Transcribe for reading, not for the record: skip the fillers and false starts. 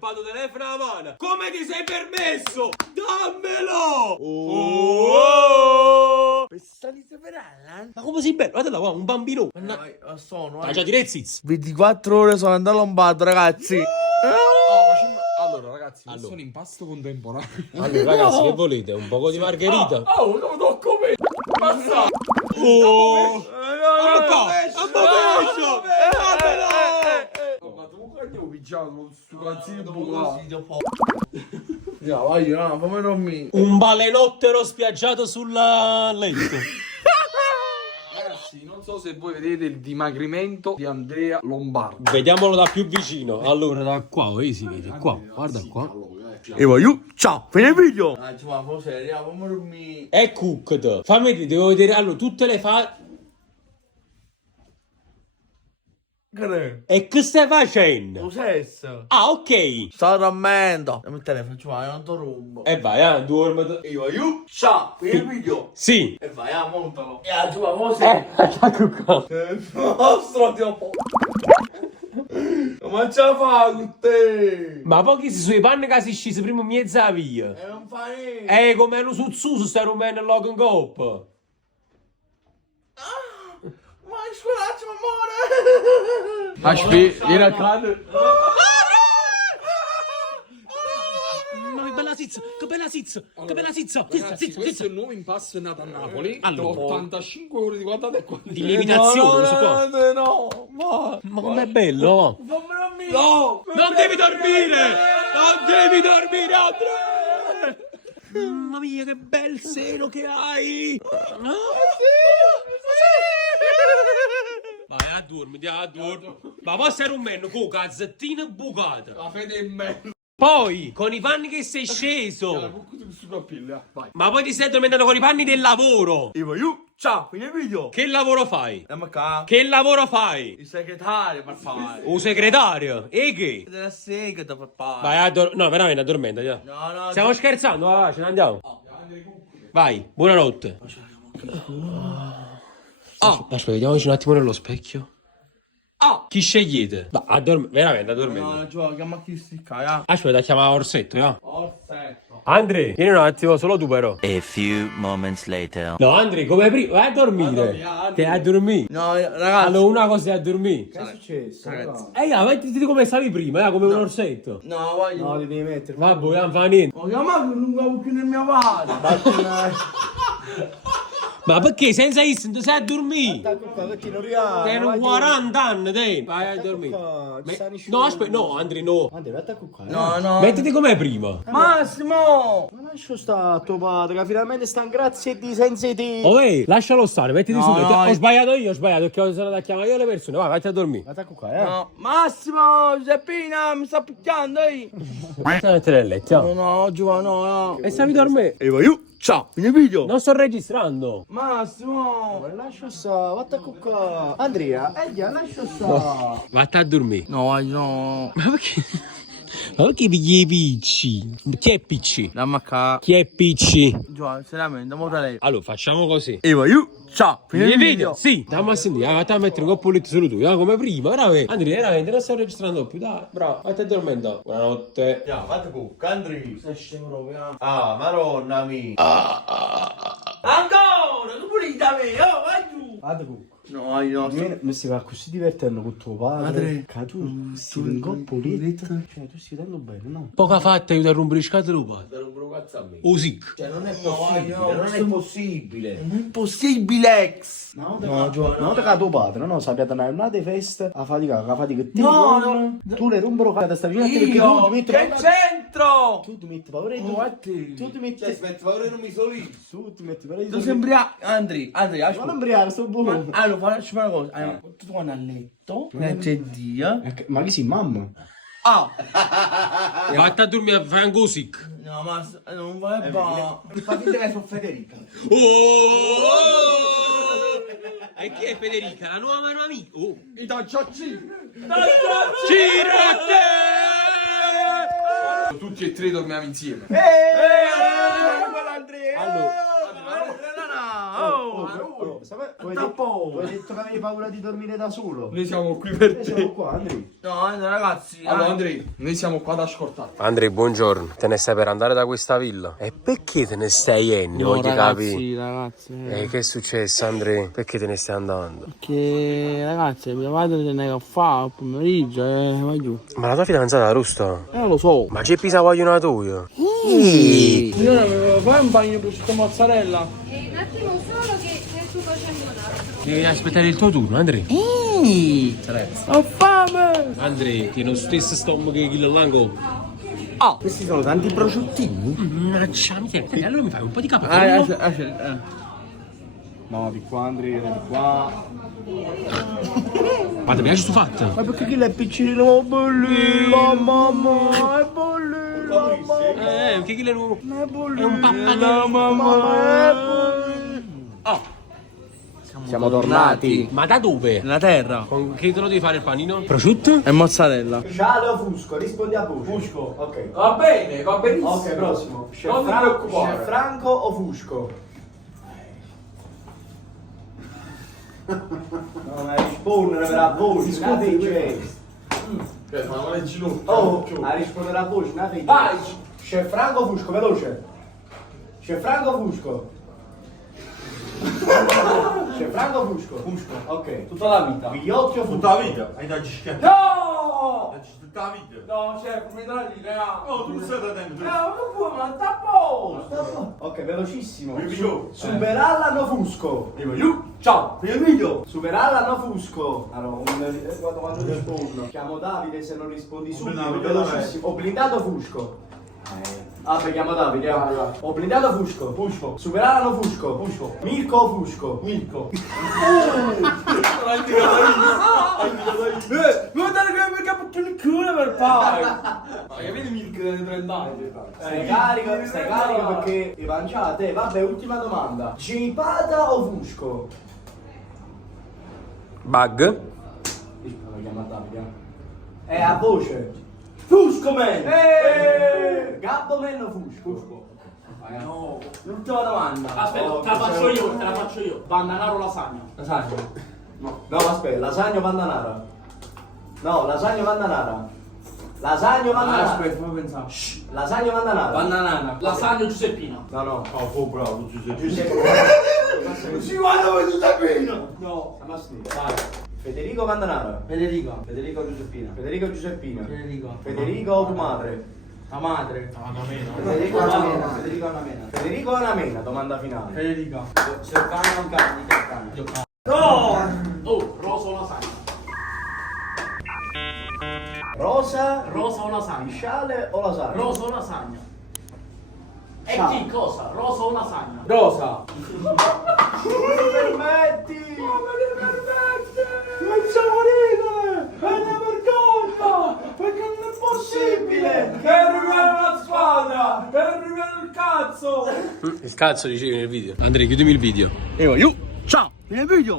scappato telefono alla mano. Come ti sei permesso? Dammelo! Pensate per Alan? Ma come sei bello? Guarda là, un bambino. Sono. Dai, già di Rezzitz. 24 ore sono andato a Lombardo, ragazzi. Allora ragazzi, questo è un impasto contemporaneo. Allora ragazzi, che volete? Un poco di margherita? Oh, non lo come? Passa! Oh! Ma tu che andiamo picciato sto cazzino bucato? Vai, no, fammi dormire. Un balenottero spiaggiato sul letto. Ragazzi, non so se voi vedete il dimagrimento di Andrea Lombardo. Vediamolo da più vicino. Allora, da qua, si vede. Qua, guarda qua. E voglio, ciao, fine il video. Ma forse fammi dormire. È cooked. Fammi vedere, devo vedere allora tutte le E che stai facendo? Successo. Ah, ok. Sto dormendo. Dammi il telefono, non ti rompo. E vai, dormi. E voglio, ciao, fine il video. Sì. E vai, montalo. E forse. Ecco qua. Nostro Dio. Ma ce la fa con te? Ma pochi sui panni che si scesi prima mezza via. E non fa niente. Come hanno su stai rumeno Logan Cop. Ma scolaccio, amore. Aspetta, vieni a cane. Ma che bella sizza, che bella sizza, che bella sizza. Ragazzi, questo è il nuovo impasto è nato a Napoli. Allora. 85 ore di guardate qua. Di lievitazione, lo si può. No, Ma com'è bello? no. Non devi dormire! Non devi dormire, Andrea! Mamma mia, che bel seno che hai! Vai, addormiti. Ma poi sei un meno con cazzettina bucata. La fede è me. Poi, con i panni che sei sceso. Vai. Ma poi ti stai addormentando con i panni del lavoro. E voglio, ciao, fine il video. Che lavoro fai? Andiamo qua. Che lavoro fai? Il segretario per fare. Un segretario? E che? Della segreta per fare. Vai, no, veramente addormenta già. No. Stiamo scherzando, va, ce ne andiamo. Vai, buonanotte. Aspetta, vediamoci un attimo nello specchio. Chi scegliete? Veramente addormenta. No, gioco, chiama chi si cagà. Aspetta, chiama Orsetto, no? Orsetto. Andre, vieni un attimo, solo tu però. A few moments later. No, Andre, come prima, vai a dormire. Che a dormire. No, ragazzi. Allora, una cosa è a dormire. Che è successo? Ragazzi. Mettiti come stavi prima, come un orsetto. No, voglio. No, ti devi mettere. Vabbè, non fa niente. Ho chiamato un lungo più nel mio padre. Ma perché senza isso non sei a dormire? Qua, perché non riesco. Sei 40 anni, te. Vai a dormire. No, aspetta, no, Andri, no. Andrea, vai a qua. No. Mettiti come prima. Massimo! Ma lascia sta tuo padre, che finalmente sta in grazia di senza te. Oh, lascialo stare, mettiti No, su. no, Ho sbagliato io, perché sono andato a chiamare io le persone. Vai, vai a dormire. Vai a qua, No. Massimo! Giuseppina, mi sta picchiando, Stai a mettere nel letto. No, Giovanni, no. E stavi dormendo? E voglio, ciao, fine video. Non sto registrando. Massimo! Lascia sta, vai a qua. Andrea, lascia sta. Vatti a dormire. No. Ma perché? Ma perché pigli i picci? Chi è picci? Dammi a qua. Chi è picci? Giovanni, seriamente, mo da lei. Allora, facciamo così. E voglio, ciao, fine Il video. video? Sì, dammi a sentire, vatti a mettere un coppoletto solo tu, come prima, veramente. Andrea, veramente, non sto registrando più, dai, bravo, vatti a dormire. Buonanotte. Ciao, fate cucca, Andrea. Stai scemo proprio. Ah, maronna mia. Ancora, tu pulita a me, vai giù. Vado qua. No, io no. Mi si va così divertendo con tuo padre. Padre. Che tu stai in coppoletto. Cioè, tu stai dando bene, no? Poca fatta aiuta a rompere le scatole, padre. O sic. Cioè, non è possibile, non è possibile. Non è possibile, ex. No, Giovanni. No, che tuo padre, no? Sapete andare di festa a fatica te. No. Tu le rompero che sta vicino a te perché tu Io, ti metti che c'entro? Tu ti metti paura di tu. Tu ti metti. Cioè, smetti, paura non mi soli. Tu ti metti paura di tu. Tu sembri Andri, Ma non ascolta. embriaco, sto buono. Allora, facci una cosa. Allora, tu torni a letto, leggi Dio. Ma chi si mamma? Ah! Vatti a dormire, fai un cosic. No, ma non vuole ba. Infatti te sono Federica. E chi è Federica? La nuova mano amica? Oh. I tagliacci. Girate! Tutti e tre dormiamo insieme. Allora. Tu hai detto che avevi paura di dormire da solo. Noi siamo qui per Noi siamo qua, Andri. No, ragazzi. Allora Andrei, noi siamo qua ad ascoltare. Andrei, buongiorno. Te ne stai per andare da questa villa? E perché te ne stai Enni? Voglio capire. Ragazzi, Che è successo, Andrei? Perché te ne stai andando? che ragazzi, mio padre te ne fa il pomeriggio e va giù. Ma la tua fidanzata la rusta? Non lo so. Ma c'è pisa vogliono la tua? Signore, fai un bagno prosciutto mozzarella? Un attimo solo che sto facendo un altro. Devi aspettare il tuo turno, Andrei. Ho fame! Andrei, tieni lo stesso stomaco che il lango. Questi sono tanti prosciuttini. E allora mi fai un po' di capo. No, di qua, Andri, di qua. Ma ti piace sto fatto? Ma perché chi è piccinino? Bellino, mamma, è bellino, mamma. Che chi è nuovo? È bellino, È un pappagallo. mamma, è bellino. Siamo tornati. Ma da dove? La terra. Con che te lo devi fare il panino? Prosciutto? E mozzarella. Ciale o Fusco? Rispondi a voce. Fusco. Ok. Va bene, va benissimo. Ok, prossimo. Non ti preoccupare. Chef Franco o Fusco? No, ma rispondere per la voce, una fece. Ma non è ginocchio. Oh, a rispondere a voce, una fece. Vai! Chef Franco o Fusco, veloce. Chef Franco o Fusco? Chef Franco o Fusco? Fusco. Ok. Tutta la vita. Vigliotti o Fusco? Tutta la vita. Hai da schiaffare. No! Tutta la vita. No, cioè, come da dire, Oh, tu stai da dentro. non puoi, ma sta a posto. Ok, velocissimo. Viglio. Superalla o Fusco? Ciao. Video. Superalla o Fusco? Allora, quando rispondo. Chiamo Davide se non rispondi subito. Davide, Velocissimo. Ho blindato Fusco. Beh, chiamo Davide. Ho blindato Fusco. Fusco. Superalla o Fusco? Fusco. Mirko o Fusco? Mirko. Guardate che mi capo il culo per fare. Ma che vedi Milk dei 30 anni? Stai carico perché ti panciate. Vabbè, ultima domanda. Gipata o Fusco? Bug? Lo chiama Davide. A voce. Fusco man! Gabbo man o Fusco? No. L'ultima domanda. Aspetta, te la faccio io. Bandanaro o lasagna? No, aspetta, lasagna o pandanara? No, lasagna o pandanara? Lasagna o pandanara? Aspetta, fammi pensare. Lasagna o pandanara? Bandanana. Lasagna o Giuseppina? No. Oh, bravo, Giuseppe. Giuseppe. Si guarda come Giuseppino. No. Vai. Federico o pandanara? Federico. Federico o Giuseppina? Federico o Giuseppina? Federico. Federico o tua madre? La madre. Federico o Anamena? Federico o Anamena? Federico o Anamena? Domanda finale. Federico. Se il cane non cani, che cane? Oh, rosa o lasagna? Rosa, Rosa o lasagna? sciale o lasagna? Rosa o lasagna? E Ciao. chi cosa? Rosa o lasagna? Rosa. Non mi permetti! Non siamo ridere! È una vergogna! Perché non è possibile! Che arriva la squadra! Che arriva il cazzo! Il cazzo dicevi nel video. Andrei, chiudimi il video. Ciao! Nel video!